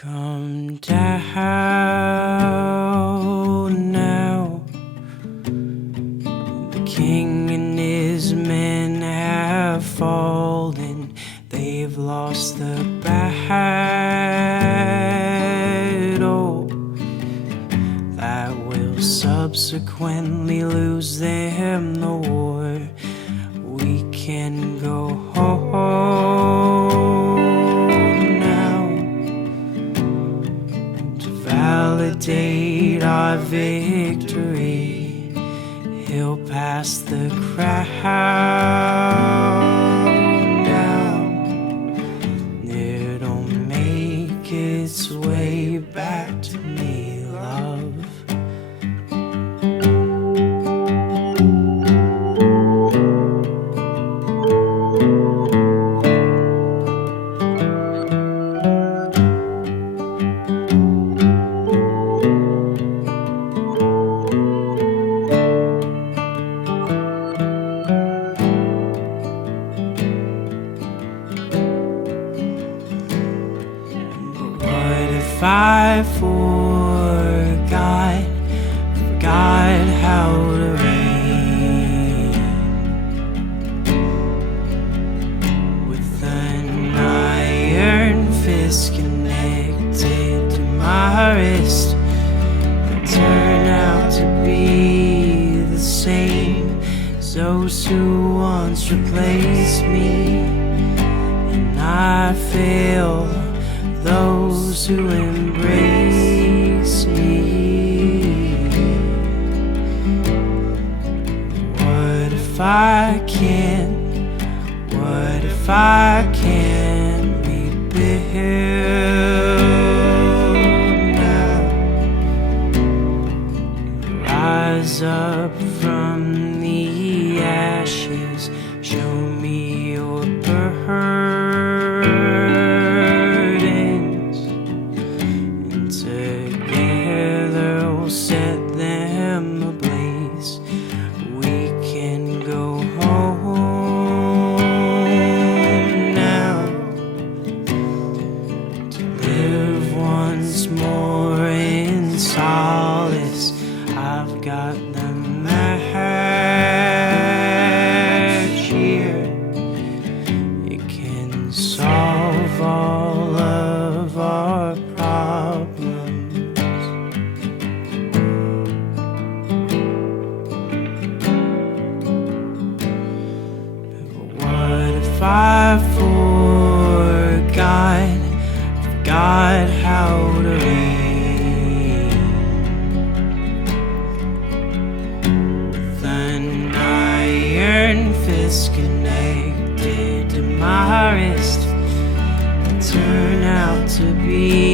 Come down now. The king and his men have fallen. They've lost the battle that will subsequently lose them the war. We can go home now to validate our victory. He'll pass the crown down. It'll make its way back to me, love. If I forgot how to reign with an iron fist connected to my wrist, I turn out to be the same as those who once replaced me, and I fail those who embrace me. What if I can't? What if I can't rebuild now? Rise up from the ashes, show me your burdens, and together we'll set them ablaze. We can go home now to live once more in solace. I've got the match here. It can solve all of our problems. But what if I forgot how to reign with an iron fist connected to my wrist? I turn out to be